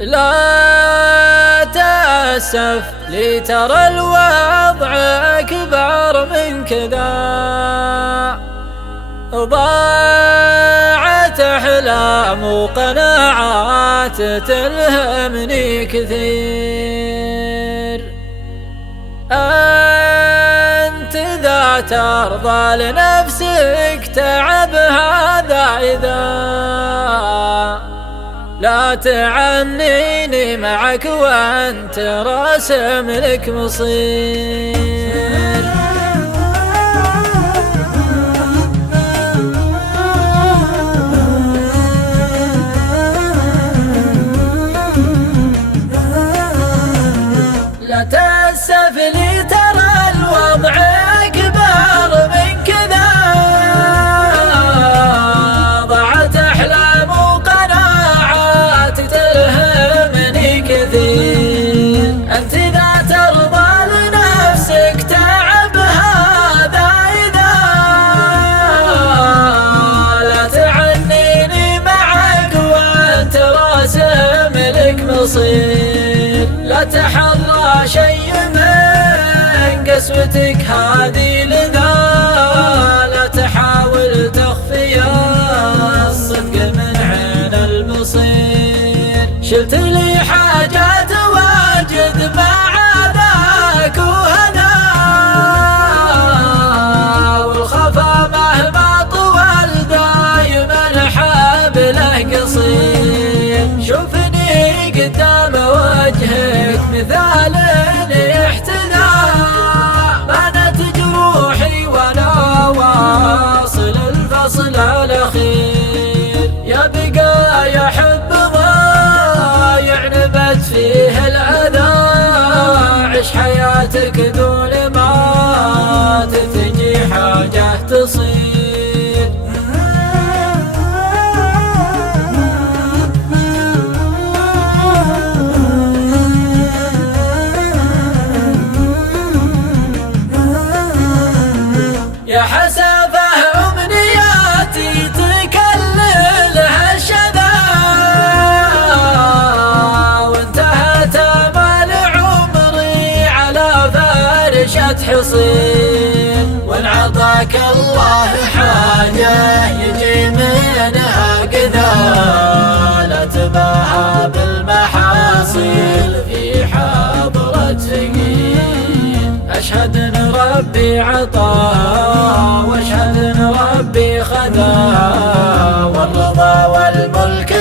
لا تأسف لي ترى الوضع أكبر من كذا، ضاعت أحلام وقناعات تلهمني كثير. أنت ذا ترضى لنفسك تعب هذا إذا لا تعنيني معك وأنت راسم لك مصير. لا تأسف لي ترى الوضع أكبر من كذا، ضاعت أحلام وقناعات تلهمني كثير. أنت ذا ترضى لنفسك تعب هذا إذا لا تعنيني معك وأنت راسم لك مصير. لا تحرى شيء من قسوتك هذه لذا، لا تحاول تخفي الصدق من عين المصير. شلت لي حاجات واجد مع ذاك وهنا، والخفا مهما طول دايما حبله قصير. شوفني قدام وجهك مثال يحتذى، بانت جروحي وانا واصل الفصل الأخير. يا بقايا حب ضايع نبت فيه الأذى، عش حياتك دون ما تجي حاجة تصير. يا حسافة أمنياتي تكلل هالشذا، وانتهت آمال عمري على فرشة حصين. وإن عطاك الله حاجة يجي منها كذا، لا تباهى بالمحاصيل في حضرة فقير. أشهد أن ربي عطا واشهد أن ربي خذا، والرضا والملك